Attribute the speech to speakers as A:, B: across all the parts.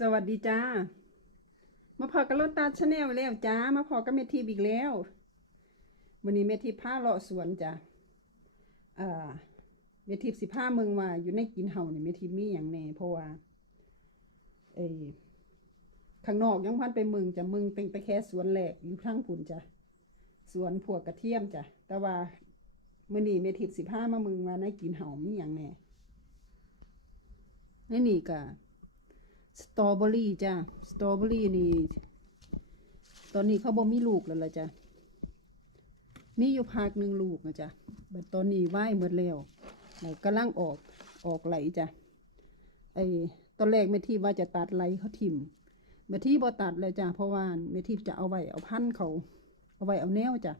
A: สวัสดีจ้า มาพอกับรถตาชาแนลแล้วจ้า มาพอกับเมทีบอีกแล้ววันนี้เมทีผ้าเลาะสวนจ้าอ่าเมทีสิผ้าเมืองว่าอยู่ในกินเห่าเนี่ยเมทีมีอย่างแน่เพราะว่าไอ้ข้างนอกยังพันไปเมืองจะมึงเป็นไปแค่สวนแหลกอยู่ทั้งผุนจ้ะสวนพวกระเทียมจ้ะแต่ว่ามื่อนี้เมทีสิผ้ามาเมืองว่าในกินเห่ามีอย่างแน่ในนี่ก็ สตรอเบอรี่จ้ะสตรอเบอรี่นี่ ตอนนี้เขาบ่มีลูกแล้วละจ้ะมีอยู่ภาคหนึ่งลูกนะจ้ะบัดตอนนี้ไหวหมดแล้วแล้วกำลังออกออกไหลจ้ะไอ้ตอนแรกแม่ที่ว่าจะตัดไหลเขาทิ่มแม่ที่บ่ตัดเลยจ้ะเพราะว่าแม่ที่จะเอาไว้เอาพันเขาเอาไว้เอาแนวจ้ะ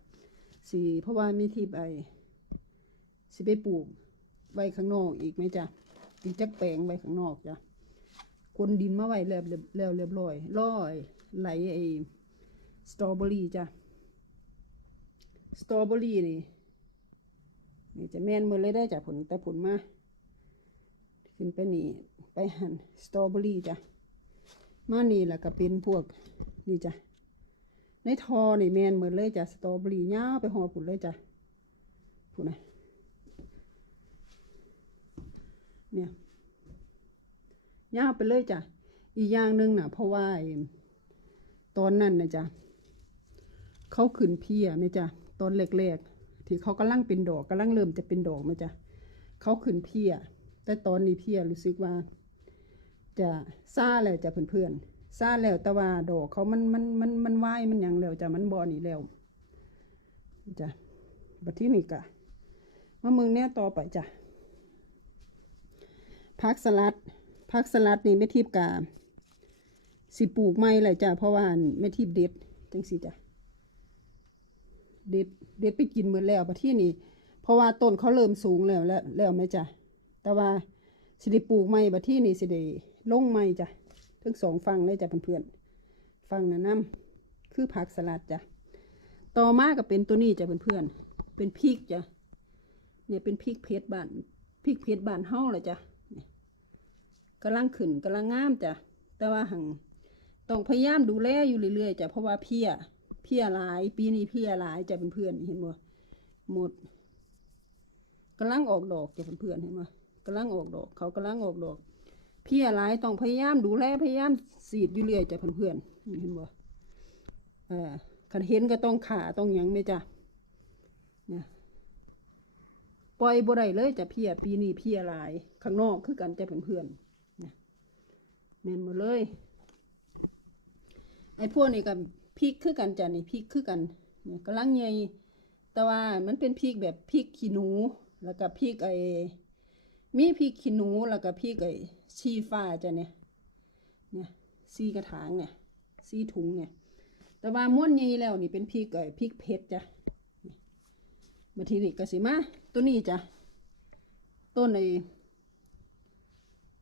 A: สิเพราะว่าแม่ที่ไอสิไปปลูกไว้ข้างนอกอีกไหมจ้ะอีกจักแปลงไว้ข้างนอกจ้ะ คนดินมาไว้แล้วเรียบแล้วเรียบร้อยร้อยไหลไอ้สตรอเบอรี่จ้ะสตรอเบอรี่นี่นี่จะแม่นมือเลยได้จากผลแต่ผลมาขึ้นไปนี่ไปหันสตรอเบอรี่จ้ะมานี่แหละก็เป็นพวกนี่จ้ะในทอนี่แมนเหมือนเลยจ้ะสตรอเบอรี่ยาวไปห่อผุนเลยจ้ะผุนนะเนี่ย ยาวไปเลยจ้ะ อีกอย่างหนึ่งนะเพราะว่าตอนนั้นนะจ้ะเขาขึ้นเพียไหมจ้ะตอนแรกๆที่เขากำลังเป็นดอกกำลังเริ่มจะเป็นดอกไหมจ้ะเขาขึ้นเพียแต่ตอนนี้เพียรู้สึกว่า จะซาแล้วจ้ะเพื่อนๆซาแล้วแต่ว่าดอกเขามันมันมันมันไหวมันยังแล้วจ้ะมันบอนี่แล้วจ้ะบัดที่นี่กะมามึงเนี้ยต่อไปจ้ะพักสลัด พักสลัดนี่ไม่ทิพกาสิปลูกไม่เลยจ้ะเพราะว่าไม่ทิพเด็ดจังสิจ้ะเด็ดเด็ดไปกินเหมดแล้วประที่นี่เพราะว่าต้นเขาเริ่มสูงแล้วแล้วแล้วไหมจ้ะแต่ว่าสิได้ปลูกไม่ประที่นี่สิได้ลงไม่จ้ะทั้งสองฟังเลยจ้ะเพื่อนๆฟังนะน้ำคือผักสลัดจ้ะต่อมาก็เป็นตัวนี้จ้ะเพื่อนๆเป็นพริกจ้ะเนี่ยเป็นพริกเพชรบานพริกเพชรบานเฮาเลยจ้ะ กำลังขึ้นกำลังงามจ้ะแต่ว่าหังต้องพยายามดูแลอยู่เรื่อยๆจ้ะเพราะว่าเพี้ยเพี้ยหลายปีนี้เพี้ยหลายจ้ะเพื่อนๆเห็นบ่หมดกำลังออกดอกจ้ะเพื่อนๆเห็นบ่กำลังออกดอก เขากำลังออกดอกเพี้ยหลายต้องพยายามดูแลพยายามสีดอยู่เรื่อยจ้ะเพื่อนๆเห็นบ่เออคันเห็นก็ต้องขาต้องหยังไหมจ้ะเนี่ยปล่อยบ่ได้เลยจะเพียปีนี้เพียหลาย ข้างนอกคือกันจะเพื่อนๆ แมนหมดเลย ไอ้พวกนี้กับพริกคือกันจ้ะนี่พริกคือกันเนี่ยกำลังใหญ่แต่ว่ามันเป็นพริกแบบพริกขี้หนู แล้วก็พริกไอ้มีพริกขี้หนูแล้วก็พริกไอ้ชีฟ้าจ้ะเนี่ยเนี่ยซีกระถางเนี่ยซีถุงเนี่ย แต่ว่าม้วนใหญ่แล้วนี่เป็นพริกไอ้พริกเผ็ดจ้ะมาทีนี้ก็สิมาตัวนี้จ้ะต้นไอ้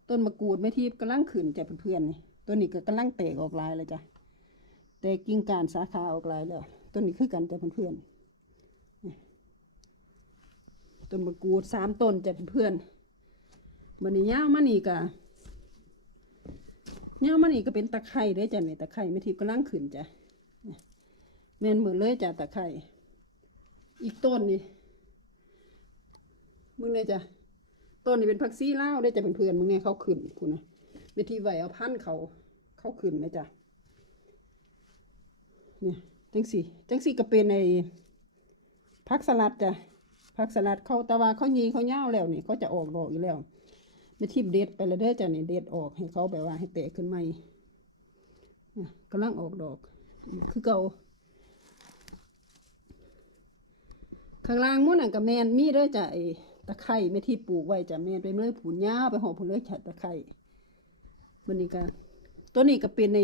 A: ต้นมะกรูดแม่ทิพย์กำลังขึ้นจ้ะเพื่อนๆนี่ต้นนี้ก็กำลังแตกออกลายเลยจ้ะแตกกิ่งก้านสาขาออกลายแล้วต้นนี้คือกันจ้ะเพื่อนๆต้นมะกรูดสามต้นจ้ะเพื่อนๆมันนี่ย่าวมานี่กะย่าวมานี่ก็เป็นตะไคร้ได้จ้ะนี่ตะไคร้แม่ทิพย์กำลังขึ้นจ้ะนี่แม่นเหมือนเลยจ้ะตะไคร้อีกต้นนี่มึงเลยจ้ะ ต้นนี้เป็นผักซี่ลาได้จะเป็นเพื่อนมึงเนี่ยเขาขึ้นคุณนะวิธีไหวเอาพันเขาเขาขึ้นไหมจ้ะเนี่ยจังสี่จังสี่ก็เป็นในผักสลัดจ้ะผักสลัดเขาตะวาเขายีเขาเน่าแล้วนี่เขาจะออกดอกอีกแล้วไม่ทิพเด็ดไปแล้วเด้อจ้ะนี่เด็ดออกให้เขาแบบว่าให้แตกขึ้นใหม่นะกำลังออกดอก คือเก่าข้างล่างมุ่นอะกับแมนมีเด้อจ้ะไอะไคร้ไม่ที่ปลูกไว้จ้ะแมนไปเลยผูนหญ้าไปหอมผูนเลยฉะตะไคร้มันนี่ก็ตัวนี้ก็เป็นใน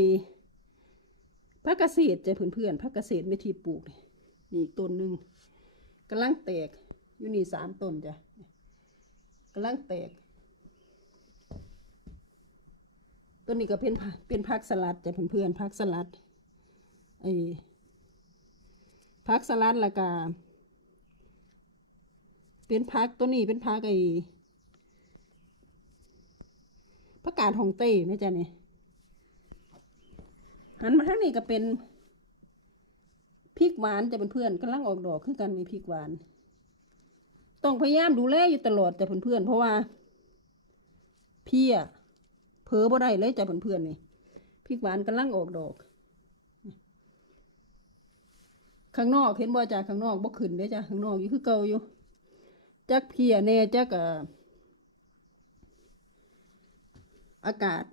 A: พักเกษตรจ้ะเพื่อนๆพักเกษตรไม่ที่ปลูกนี่อีกต้นหนึ่งกำลังแตกอยู่นี่สามต้นจ้ะกำลังแตกตัวนี้ก็เป็นผักเป็นผักสลัดจ้ะเพื่อนๆผักสลัดไอ้ผักสลัดละกา เป็นพักตัวนี้เป็นพักไอ้ผักกาดหองเต้ไหมจ๊ะเนี่ยหันมาทางนี้ก็เป็นพริกหวานจะเป็นเพื่อนกำลังออกดอกคือกันมีพริกหวาน ต้องพยายามดูแลอยู่ตลอดแต่เพื่อนเพราะว่า เพี้ยเผลอบ่ได้เลยจะเพื่อนๆนี่พริกหวานกำลังออกดอก ข้างนอกเห็นบ่จ้ะข้างนอกบ่ขึ้นเด้จ้ะข้างนอกอยู่คือเก่าอยู่ จักเพียแน่จักอากาศ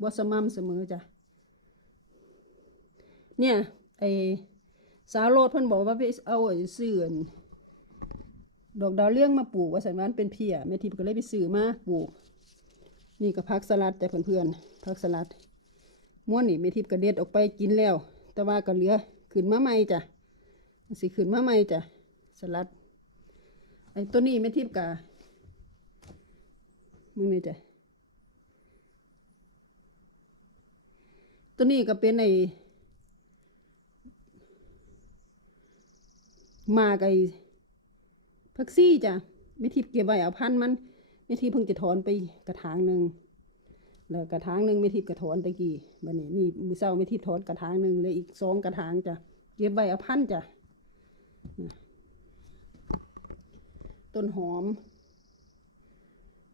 A: บ่สม่ำเสมอจ้ะ เนี่ยไอสาวโรดเพิ่นบอกว่าไปเอาไอ้ซื้อนดอกดาวเรืองมาปลูกว่าสันวามันเป็นเพียแม่ทิพย์ก็เลยไปซื้อมาปลูก นี่ก็ผักสลัดแต่เพื่อนๆผักสลัดม้วนนี่แม่ทิพย์ก็เด็ดออกไปกินแล้ว แต่ว่าก็เหลือขึ้นมาใหม่จ้ะสิขึ้นมาใหม่จ้ะสลัด ไอ้ตัวนี้แม่ทิพก็มึงนี่จ้ะตัวนี้ก็เป็นไอ้มาไอ้พักซี่จ้ะไม่ทิพเก็บไว้เอาพันมันไม่ทิพเพิ่งจะถอนไปกระถางหนึ่งแล้วกระถางหนึ่งไม่ทิพกระถอนตะกี้บัดนี้นี่มือเศร้าไม่ทิพถอนกระถางหนึ่งเลยอีกสองกระถางจ้ะเก็บไว้เอาพันจ้ะ ต้นหอม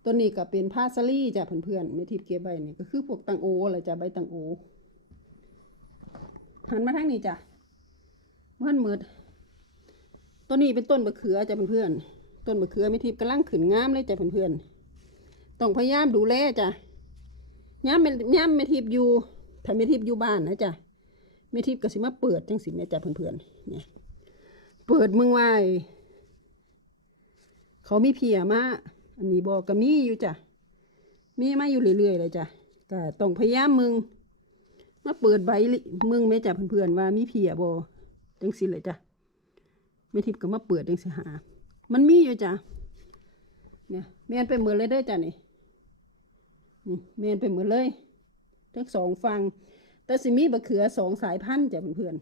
A: ต้นนี้ก็เป็นพาสลี่จ้ะเพื่อนๆไม่ทิพเก็บไว้นี่ก็คือพวกตังโออะไรจ้ะใบตังโอหันมาทางนี้จ้ะมันมืดต้นนี้เป็นต้นมะเขือจ้ะเพื่อนๆต้นมะเขือไม่ทิพย์กำลังขึ้นงามเลยจ้ะเพื่อนๆต้องพยายามดูแลจ้ะย้ำไม่ย้ำไม่ทิพย์อยู่ถ้าไม่ทิพย์อยู่บ้านนะจ้ะไม่ทิพย์ก็สิมาเปิดจังสิแม่จ้ะเพื่อนๆเนี่ยเปิดมึงไว้ เขามีเพียมาอันนี้บอกก็มีอยู่จ้ะ มีมาอยู่เรื่อยๆเลยจ้ะก็ต้องพยายามมึง มาเปิดใบมึงแม่จ้ะเพื่อนๆว่ามีเพียบอจังสิเลยจ้ะไม่ทิพย์ก็มาเปิดเองสิหา มันมีอยู่จ้ะ เนี่ยแมนไปเหมือนเลยได้จ้ะนี่นี่แมนไปเหมือนเลย ทั้งสองฟัง แต่สิมีบะเขือสองสายพันธุ์จ้ะเพื่อน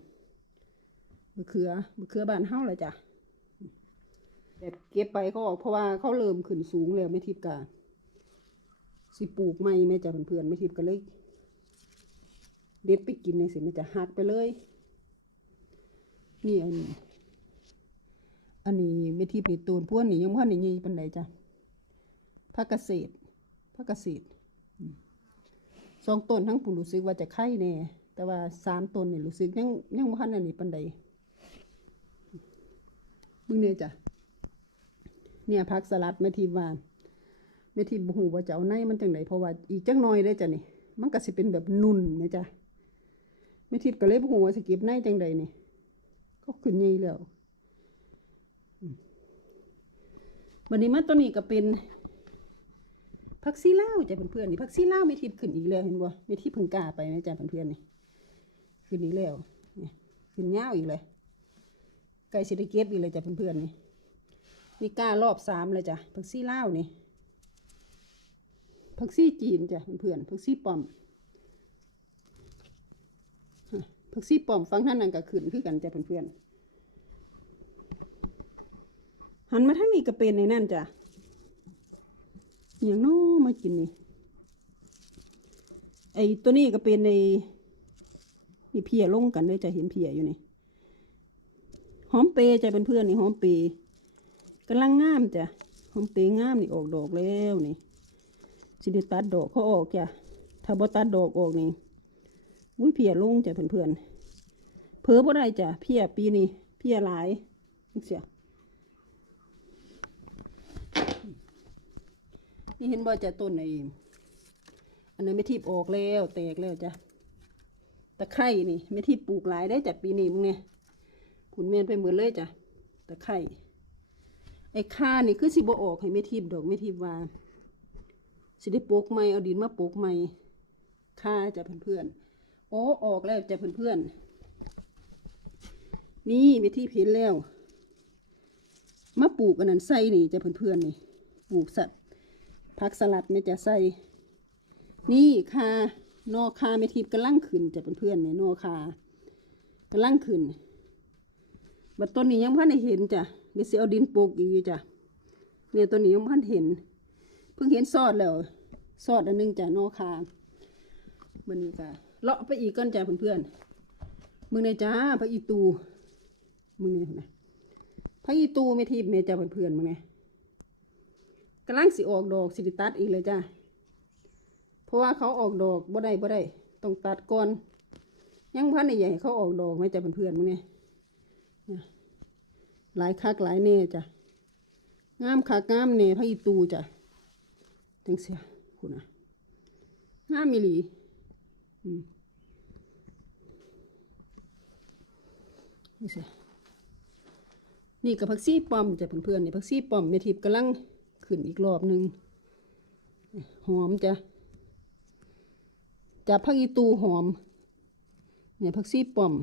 A: ๆบะเขือบะเขือบานเฮาเลยจ้ะ แบบเก็บไปเขาออกเพราะว่าเขาเริ่มขึ้นสูงแล้วไม่ทิพกาสิปลูกไม่แม่จ้ะเพื่อนๆไม่ทิพย์ก็เลย เด็ดไปกินในสิแม่จะหักไปเลย นี่อันนี้ อันนี้เมทีปีตูนพวกนี้ยังพ่นนี่ปันไหนจ้ะพักเกษตรพักเกษตรสองต้นทั้งผู้รู้สึกว่าจะไข่แน่แต่ว่าสามต้นนี่รู้สึกยังยังพ่นอันนี้ปันใดมึงเนี่ยจ้ะ เนี่ยพักสลัดไม่ทีวานไม่ทีบหูว่าจะเอาในมันจังไหนเพราะว่าอีกจังน้อยเลยจ้ะนี่มันก็สิเป็นแบบนุ่นนะจ้ะไม่ทิพย์ก็เลยบ่หูว่าสก็บในจังใดนี่ก็ขึ้นใหญ่แล้ววันนี้มาตัวนี้ก็เป็นผักซีเลาจ้ะเพื่อนๆนี่ผักซีเลาไม่ทิพขึ้นอีกแล้วเห็นบ่ไม่ทิพพิ่งกาไปนะจ้ะเพื่อนๆนี่ขึ้นอีกแล้วนี่ขึ้นยาอีกเลยไก่สิได้เก็บอีกเลยจ้ะเพื่อนๆนี่ นี่กล้ารอบสามเลยจ้ะผักซี่ลานี่ผักซี่จีนจ้ะเพื่อนผักซี่ปอมผักซี่ปอมฟังท่านนั่นก็ขึ้นคือกันจ้ะเพื่อนๆหันมาทางนี้ก็เป็นในนั่นจ้ะอย่างน้อมากินนี่ไอตัวนี้ก็เป็นในนี่เพียลงกันเลยจะเห็นเพียอยู่นี่หอมเปย์จะเป็นเพื่อนนี่หอมเปย์ กำลังงามจ้ะหอมเปรย์งามนี่ออกดอกแล้วนี่สิได้ตัดดอกเขาออกจ้ะถ้าบ่ตัดดอกออกนี่มุ้ยเพียลงจ้ะเพื่อนๆเพอบ่ได้จ้ะเพียปีนี้เพียหลายเสียนี่เห็นบ่จะต้นไอ้อันนั้นไม่ทิพย์ออกแล้วแตกแล้วจ้ะตะไคร่นี่ไม่ทิพย์ปลูกหลายได้จากปีนี้มึงเนี่ยผุนเมนไปเหมือนเลยจ้ะตะไคร่ ไอ้ข้านี่คือสิบ่ออกให้ไม่ทิพย์ดอกไม่ทิพย์ว่าสิได้ปลกใหม่เอาดินมาปลูกใหม่ข้าจะเพื่อนๆโอ้ออกแล้วจะเพื่อนๆนี่ไม่ทิพย์เห็นแล้วมาปลูกอันนั้นใส่นี่จะเพื่อนๆนี่ปลูกสัตว์ผักสลัดไม่จะใส่นี่คานอคาไม่ทิพย์กำลังขึ้นจะเป็นเพื่อนเนี่ยนอคากำลังขึ้นบัดต้นนี้ยังพันได้เห็นจ้ะ เดี๋ยวสิเอาดินโปกอีกอยู่จ้ะเนี่ยต้นนี้ยังพันเห็น เพิ่งเห็นซอดแล้วซอดอันหนึงจ้ะนอคาบันนี้ก็เลาะไปอีกก่อนจ้ะเพื่อนๆมึงเนี่ยจ้าพระอีตูมึงเนี่ยนะพระอีตูไม่ทิพย์เมจ้าเพื่อนๆมึงเนี่ยกำลังสิออกดอกสิตัดอีกเลยจ้าเพราะว่าเขาออกดอกบ่ได้บ่ได้ต้องตัดก่อนยังพันใหญ่เขาออกดอกไหมจ้ะเพื่อนๆมึงเนี่ย หลายคักหลายแน่จ้ะงามคักงามเน่พระอีตูจ้ะจังเสียคุณนะงามมิลีนี่สินี่กับพักซี่ปอมจ้ะเพื่อนๆนี่พักซี่ปอมเมทิพย์กำลังขึ้นอีกรอบหนึ่งหอมจ้ะจับพักอีตูหอมเนี่ยพักซี่ปอม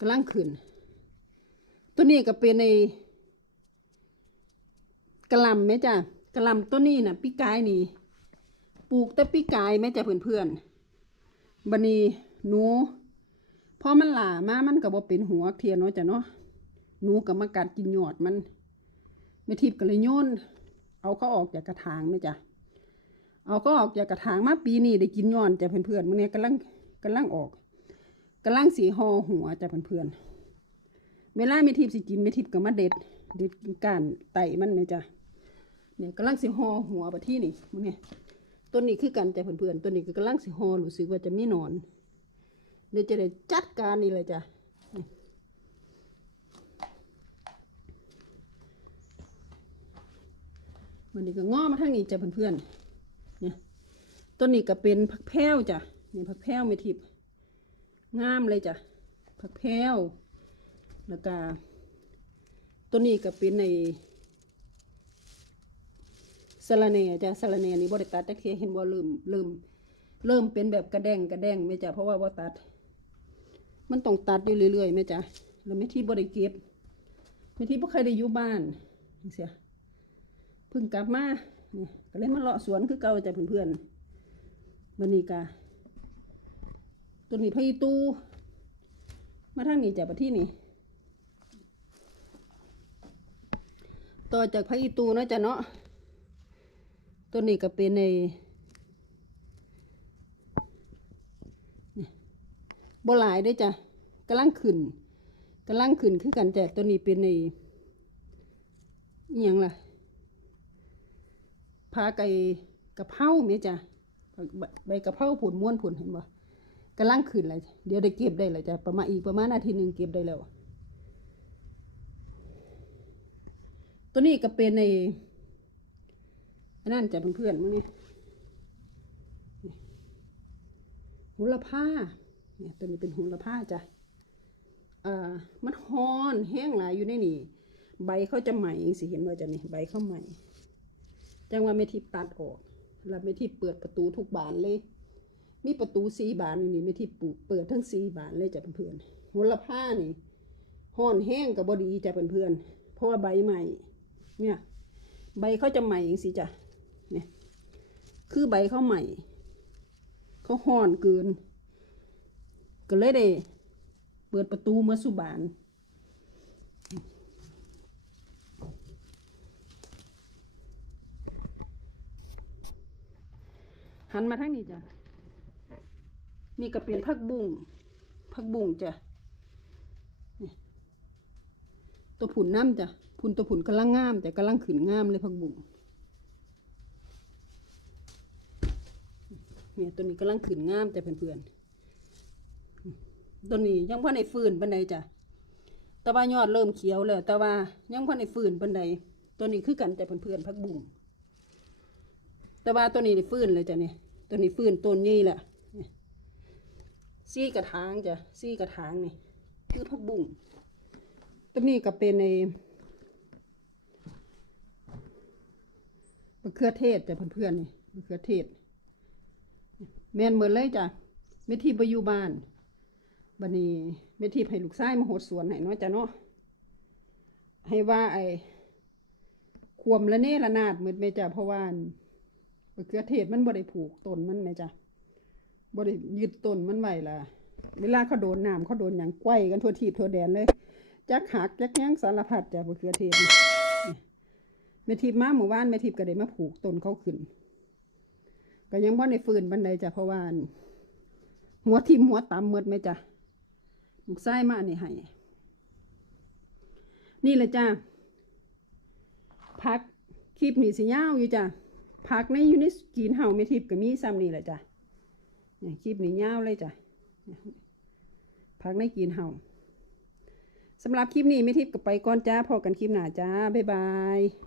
A: กำลังขึ้น ตัวนี้ก็เป็นในกระลำไหมจ้ะกระลำตัวนี้น่ะปีกายนี่ ปลูกแต่ปีกายไหมจ้ะเพื่อนๆบันนี้หนูพอมันหล่ามามันก็บ่เป็นหัวเทียนเนาะจ้ะเนาะหนูก็มากัดกินยอดมันไม่ทิพย์ก็เลยโยนเอาเขาออกจากกระถางไหมจ้ะเอาเขาออกจากกระถางมาปีนี้ได้กินยอดจ้ะเพื่อนๆมันเนี่ยกำลังกำลังออกกำลังสีห่อหัวจ้ะเพื่อนๆ เวลาไม่ทิพสิกินไม่ทิพก็มาเด็ด เด็ดกานไตมันไหมจ้ะเนี่ยกำลังสีห่อหัวไปที่นี่มันเนี่ยต้นนี้คือกันจ้ะเพื่อนๆต้นนี้ก็กำลังสิฮอรู้สึกว่าจะมีหนอนเดี๋ยวจะได้จัดการนี่เลยจ้ะมันนี้ก็งอมาทางนี้จ้ะเพื่อนๆเนี่ยต้นนี้ก็เป็นผักแพรวจ้ะเนี่ยผักแพรวไม่ทิพงามเลยจ้ะผักแพรว แล้วก็ต้นนี้ก็เป็นในสะระแหน่จ้ะสะระแหน่นี่บริตัดจักเทียเห็นว่าเริ่มเริ่มเริ่มเป็นแบบกระแดงกระแดงไหมจ้ะเพราะว่าบ่ตัด มันต้องตัดอยู่เรื่อยๆไหมจ้ะแล้วไม่ที่บริเก็บไม่ที่บ่เคยได้อยู่บ้านเสียเพิ่งกลับมาเนี่ยก็เลยมาเลาะสวนคือเก่าจ้ะเพื่อนๆวันนี้กะต้นนี้พะอีตูมาทางนี้จ้ะประที่นี่ ต่อจากพะอีตูเนาะจ้ะเนาะตัวนี้ก็เป็นในบหลายด้วยจ้ะกำลังขึ้นกำลังขึ้นคือกันแต่ตัวนี้เป็นในอหยังล่ะพาไก่กระเพราเมียจ้ะใบกระเพราผุนม้วนผุนเห็นบ่กำลังขึ้นเลยเดี๋ยวได้เก็บได้เลยจ้ะประมาณอีกประมาณนาทีหนึ่งเก็บได้แล้ว ตัวนี้ก็เป็นในนั่นจะเพื่อนๆมั้งเนี่ยนี่โหุละผ้าเนี่ยตัวนี้เป็นหุละผ้าจ้ะอ่ามันฮอนแห้งหลายอยู่ในนี่ใบเขาจะใหม่เองสิเห็นว่าจะนี่ใบเขาใหม่จังว่าไม่ทิพตัดออก แล้วไม่ทิพเปิดประตูทุกบานเลย มีประตูสีบานอยู่นี่ไม่ทิพปลูกเปิดทั้งสีบานเลยจ้ะเพื่อนๆโหุละผ้านี่ฮอนแห้งกับบดีจ้ะเพื่อนๆเพราะว่าใบใหม่ เนี่ย ใบเขาจะใหม่เองสิจ้ะเนี่ยคือใบเขาใหม่เขาห่อนเกิน ก็เลยได้เปิดประตูเมื่อสุบานหันมาทางนี้จ้ะนี่ก็เป็นผักบุ้งผักบุ้งจ้ะนี่ ตัวผุนน้ำจ้ะผุนตัวผุนกำลังงามแต่กำลังขืนงามเลยผักบุ้งเนี่ยตัวนี้กำลังขึ้นงามแต่เพื่อนๆตัวนี้ยังพ่อในฟืนบันไดจ้ะแต่ว่ายอดเริ่มเขียวแล้วแต่ว่ายังพ่อในฟืนบันไดตัวนี้คือกันแต่เพื่อนๆพักบุ้งแต่ว่าตัวนี้ได้ฟืนเลยจ้ะเนี่ยตัวนี้ฟืนต้นนี้แหละซี่กระถางจ้ะซี่กระถางนี่คือพักบุ้ง ตัวนี้ก็เป็นในมะเขือเทศจ้ะเพื่อนๆนี่มะเขือเทศ แม่นเหมือนเลยจ้ะเมทีไปอยู่บ้านบันนี้เมทีให้ลูกชายมาโหดสวนให้เนาะจ้ะเนาะให้ว่าไอ้ควมละเนระนาดเหมือนแม่จ้ะเพราะว่ามะเขือเทศมันบ่ได้ผูกต้นมันแม่จ้ะบ่ได้ยึดต้นมันไว้ล่ะ เวลาเขาโดนน้ำเขาโดนอย่างไกว้กันทั่วทีบทั่วแดนเลย จักหักจักหยังสารพัดจ้ะมะเขือเทศนี่แม่ทิพมาหมู่บ้านแม่ทิพก็ได้มาผูกต้นเขาขึ้น ก็ยังบ่ในฟืนบันไดจ้ะเพราะว่านหัวทิมหัวตำหมดไหมจ้ะลูกไส้มาในให้นี่แหละจ้ะพักคลิปนี่สิยาวอยู่จ้ะพักในอยูในิสกีนเฮาไม่ทิพก็มีซ้ำนี่แหละจ้ะเนี่ยคลิปนี่ยาวเลยจ้ะพักในกีนเฮา สำหรับคลิปนี้ไม่ทิพย์ก็ไปก่อนจ้าพอกันคลิปหน้าจ้า บ๊ายบาย